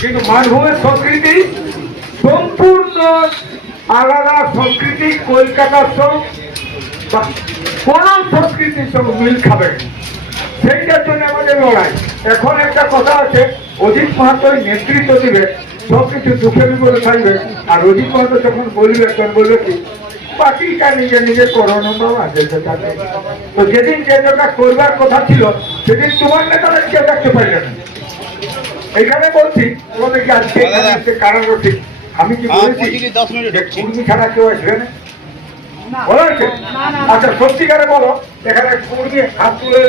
কিন্তু মানভূমের সংস্কৃতি সম্পূর্ণ আলাদা সংস্কৃতি। কলকাতার সঙ্গে কোন সংস্কৃতির সঙ্গে মিল খাবে, সেইটার জন্য আমাদের লড়াই। এখন একটা কথা আছে, অজিত মাহাতোর নেতৃত্ব দিবে, সবকিছু দুঃখে বিপদে থাকবে। আর অজিত মাহাতো যখন বলবে তখন বলবে কি বাকিটা নিজে নিজে করোনা বাবা যেতে থাকে। তো যেদিন যে জায়গা করবার কথা ছিল সেদিন তোমার নেতারা কেউ দেখতে পাইলে না। এইখানে বলছি তোমাদেরকে আজকে কারণ ঠিক আমি কি বলেছি কুর্মি ছাড়া কেউ আসবে না বলা হয়েছে? আচ্ছা সত্যিকারে বলো, এখানে কুর্মি হাত তুলে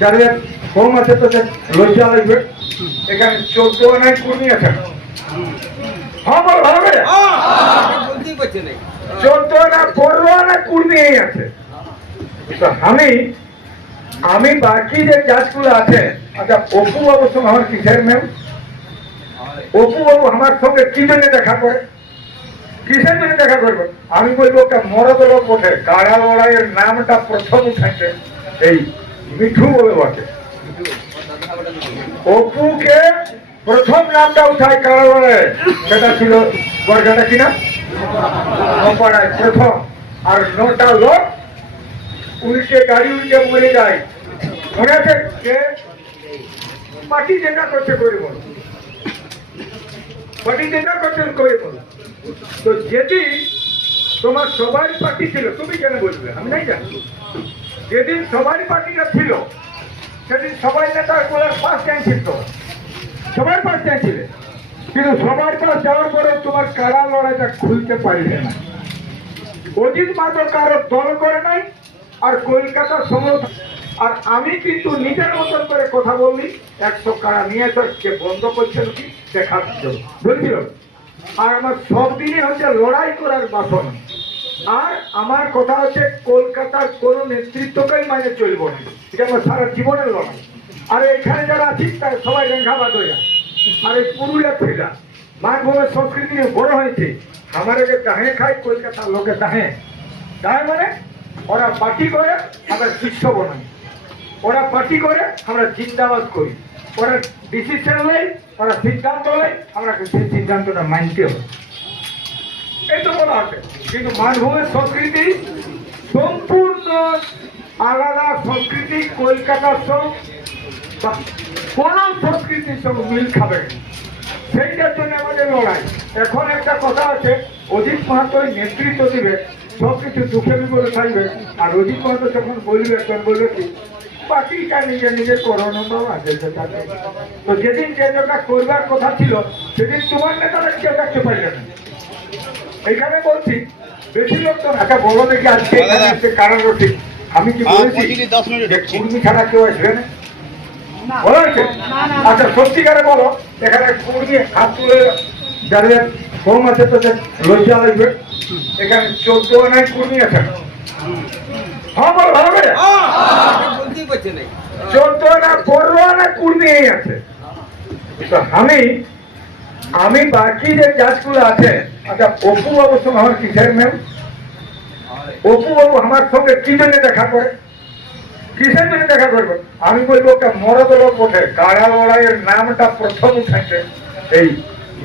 যাদের কম আছে তো লজ্জা লাগবে। এখানে 14 আনায় কুর্মি আছে। হ্যাঁ বলো ভালো করে, 14 আনা 15 আনা কুর্মি আছে। তো আমি বাকি যে জাতগুলো আছে, আচ্ছা অপু বাবুর সঙ্গে আমার কিসের ম্যাম? অপু বাবু আমার সঙ্গে কি জন্য দেখা করে, কিসের জন্য দেখা করবে? আমি বলবো একটা মরদ লোক ওঠে, কারা লড়াইয়ের নামটা প্রথম উঠাইছে এই মিঠু বলে বটে। অপুকে প্রথম নামটা উঠায় কারা লড়াই, সেটা ছিল বর্গাটা কিনা অপাড়ায় প্রথম। আর 9টা লোক উল্টে গাড়ি উল্টে মরে যায়। মনে আছে যে পার্টি যেটা করছে করে বল, পার্টি যেটা করছে করে বল। তো যেদিন তোমার সবাই পার্টি ছিল, তুমি কেন বলবে আমি নাই জানি, যেদিন সবাই পার্টিটা ছিল সেদিন সবাই নেতা বলার ফার্স্ট টাইম ছিল, সবার ফার্স্ট টাইম ছিল। কিন্তু সবার পাশ যাওয়ার পরে তোমার কারা লড়াইটা খুলতে পারবে না। অজিত মাত্র কারো দল করে নাই, আর কলকাতার সমস্ত। আর আমি কিন্তু নিজের মতন করে কথা বললি, 100 কারা নিয়ে তো কে বন্ধ করছে কি দেখার জন্য বলছিল। আর আমার সব দিনই হচ্ছে লড়াই করার বাসন। আর আমার কথা হচ্ছে কলকাতার কোন নেতৃত্বকেই মানে চলবো না, এটা আমার সারা জীবনের লড়াই। আর এখানে যারা আছি তারা সবাই রেঙ্গাবাদ হয়ে যায়। আর এই পুরুলিয়া ফিরা মানভূমের সংস্কৃতি নিয়ে বড় হয়েছে। আমাদের দাহে খাই কলকাতার লোকে দাহে দাহে মানে ওরা পার্টি করে আমরা শিষ্য বানাই, ওরা পার্টি করে আমরা জিন্দাবাদ করি, ওরা ডিসিশন নেই, ওরা সিদ্ধান্ত নেই, আমরা সেই সিদ্ধান্তটা মানতে হবে। এই তো বলা আছে। কিন্তু মানভূমের সংস্কৃতি সম্পূর্ণ আলাদা সংস্কৃতি। কলকাতার সঙ্গে কোন সংস্কৃতির সঙ্গে মিল খাবে, সেইটার জন্য আমাদের লড়াই। এখন একটা কথা আছে, অজিত মাহাতোর নেতৃত্ব দিবে, সবকিছু দুঃখে বিপদে থাকবে। আর অজিত মাহাতো যখন বলবে তখন বলবে কি বাকিটা নিজে নিজে করোনা বাবা যেতে থাকে। তো যেদিন যে জায়গা করবার কথা ছিল সেদিন তোমার নেতারা কেউ দেখতে পাইলে না। এইখানে বলছি বেশি লোক তো একটা বলো দেখি আজকে কারণ ঠিক আমি কি বলেছি কুর্মি ছাড়া কেউ আসবে না বলা হয়েছে? আচ্ছা সত্যিকারে বলো, এখানে কুর্মি হাত তুলে যাদের কম আছে তো লজ্জা লাগবে। এখানে 14 আনায় কুর্মি আছে। হ্যাঁ বলো ভালো করে, 14 আনা 15 আনা কুর্মি আছে। তো আমি বাকি যে জাতগুলো আছে, আচ্ছা অপু বাবুর সঙ্গে আমার কিসের ম্যাম? অপু বাবু আমার সঙ্গে কি জন্য দেখা করে, কিসের জন্য দেখা করবে? আমি বলবো একটা মরদ লোক ওঠে, কারা লড়াইয়ের নামটা প্রথম উঠাইছে এই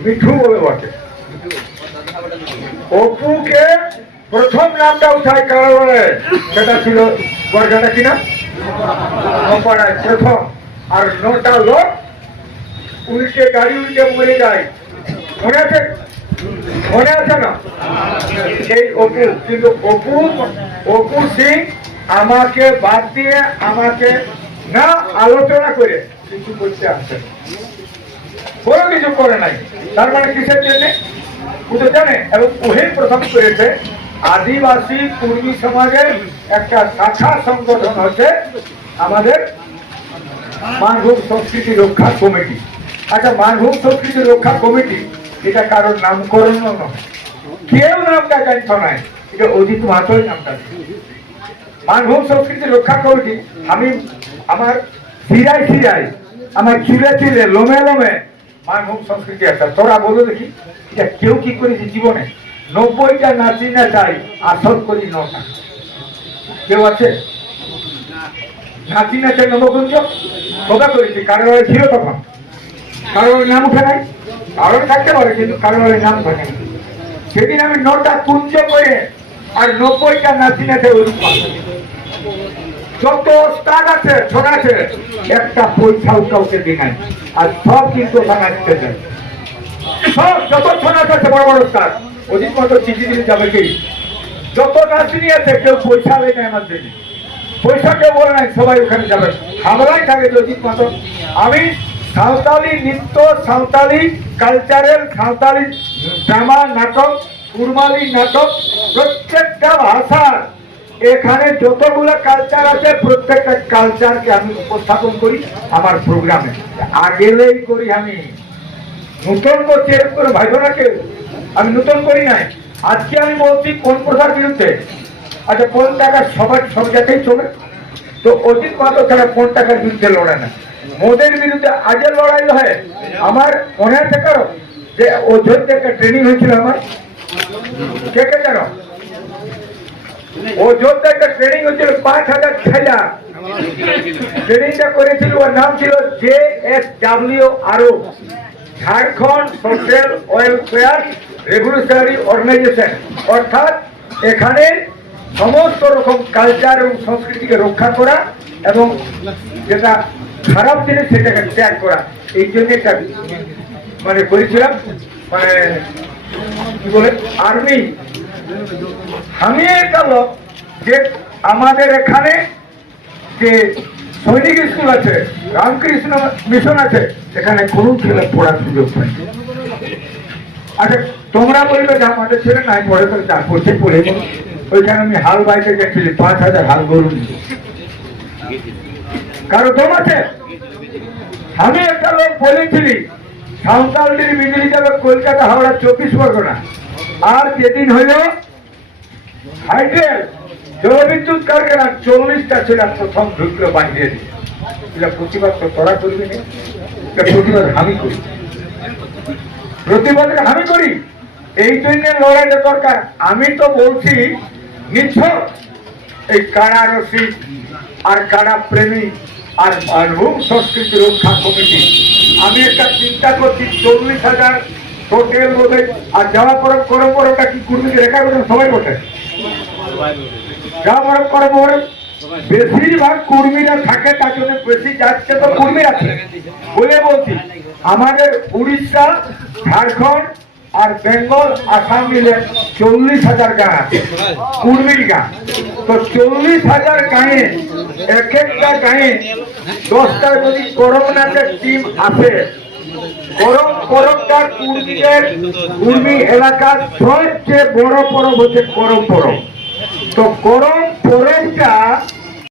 মিঠু বলে বটে। অপুকে প্রথম নামটা উঠায় কারা লড়াই, সেটা ছিল বর্গাটা কিনা অপাড়ায় প্রথম। আর 9টা লোক উল্টে গাড়ি উল্টে মরে যায়। মনে আছে? মনে আছে না? এই অপু, কিন্তু অপু সিং আমাকে বাদ দিয়ে আমাকে না আলোচনা করে কিছু করতে আসছে, কোনো কিছু করে নাই। তার মানে কিসের জন্য বুঝতে জানে? এবং ওহে প্রথম করেছে আদিবাসী কুর্মী সমাজের একটা শাখা সংগঠন হচ্ছে আমাদের মানভূম সংস্কৃতি রক্ষা কমিটি। আচ্ছা মানভূম সংস্কৃতি রক্ষা কমিটি এটা কারোর নামকরণ নয়, কেউ নামটা জানত নাই, এটা অজিত মাহাতোর নামটা। মানভূম সংস্কৃতি রক্ষা কমিটি আমি আমার শিরায় আমার চুলে লোমে লোমে মানভূম সংস্কৃতি একটা। তোরা বলো দেখি এটা কেউ কি করেছে জীবনে? 90টা নাচি না চাই আসর করি 9টা। কেউ আছে নাচি না চাই নবকুঞ্জ কবে করেছি? কারণ ছিল তখন কারোর নাম উঠে নাই, কারোর থাকতে পারে কিন্তু কারোর নাম থাকে। সেদিন আমি 9টা কুঞ্জ করে আর 90টা নাচিনেতে যত স্টার আছে ছোট আছে একটা পয়সাও কাউকে দিই নাই, আর সব কিন্তু নাচতে যায়। সব যত ছোট আছে বড় বড় স্টার অধিক মতো চিঠি দিতে যাবে কি, যত নাচিনি আছে কেউ পয়সা দেয় না আমার জন্য, পয়সা কেউ বলে নাই, সবাই ওখানে যাবে, হামলাই থাকে অধিক মতো। আমি সাঁওতালি নৃত্য, সাঁওতালি কালচারের, সাঁওতালি ড্রামা, নাটক, কুরমালি নাটক, প্রত্যেকটা ভাষার এখানে যতগুলো কালচার আছে প্রত্যেকটা কালচারকে আমি উপস্থাপন করি আমার প্রোগ্রামে। আগেলেই করি, আমি নতুন করছি এরকম করে ভাইবো না কেউ, আমি নতুন করি নাই। আজকে আমি বলছি কোন প্রথার বিরুদ্ধে। আচ্ছা, কোন টাকা সবার সব জায়গায় চলে, তো অজিত মাত্র তারা কোন টাকার বিরুদ্ধে লড়ে না, মোদের বিরুদ্ধে আজের লড়াই হয়। আমার মনে আছে কারো যে অযোধ্যা একটা ট্রেনিং হয়েছিল আমার, কে কে জানো? অযোধ্যা একটা ট্রেনিং হয়েছিল 5000 ছেলে ট্রেনিংটা করেছিল, ওর নাম ছিল JSWRO, Jharkhand social welfare revolutionary organization. অর্থাৎ এখানে সমস্ত রকম কালচার এবং সংস্কৃতিকে রক্ষা করা এবং যেটা খারাপ জিনিস সেটাকে ত্যাগ করা, এই জন্য একটা মানে করেছিলাম, মানে কি বলে আর্মি। আমি একটা লোক যে আমাদের এখানে যে সৈনিক স্কুল আছে, রামকৃষ্ণ মিশন আছে, সেখানে কোনো ছেলে পড়ার সুযোগ পাই। আচ্ছা, তোমরা বলবে যে আমাদের ছেলে নাই পড়ে, তো যা পড়ছে পড়ে। ওইখানে আমি হাল বাইতে গেছিলি, 5000 হাল গরু, কারো দম আছে? আমি একটা লোক বলেছিলি সাঁওতালদের বিজলি যাবে কলকাতা, হাওড়া, 24 পরগনা। আর যেদিন হইল হাইড্রেল জলবিদ্যুৎ কারখানা 40টা ছিল প্রথম ঢুকলো বাইরে। প্রতিবাদ তো তোরা করবি না, প্রতিবাদ আমি করি, প্রতিবাদ আমি করি, এই জন্য লড়াইটা দরকার। আমি তো বলছি নিছক এই কারা রসিক আর কারা প্রেমী আর মানভূম সংস্কৃতি রক্ষা কমিটি, আমি একটা চিন্তা করছি 40,000 টোটাল বোধে। আর যাওয়া পরব করম পরবটা কি কুর্মীকে রেখা করবেন সবাই বটে, যাওয়া পরব করম পরব বেশিরভাগ কুর্মীরা থাকে, তার জন্য বেশি যাচ্ছে তো কুর্মী আছে বলে বলছি। আমাদের উড়িষ্যা, ঝাড়খণ্ড আর বেঙ্গল, আসাম মিলে 40,000 গাঁ আছে, কুর্মীর গাঁ। তো 40,000 গাঁয়ে এক একটা গাঁয়ে 10টা যদি করম নাচের টিম আসে, করম পরবটা কুর্মী এলাকার সবচেয়ে বড় পরব হচ্ছে করম পরব। তো করম পরবটা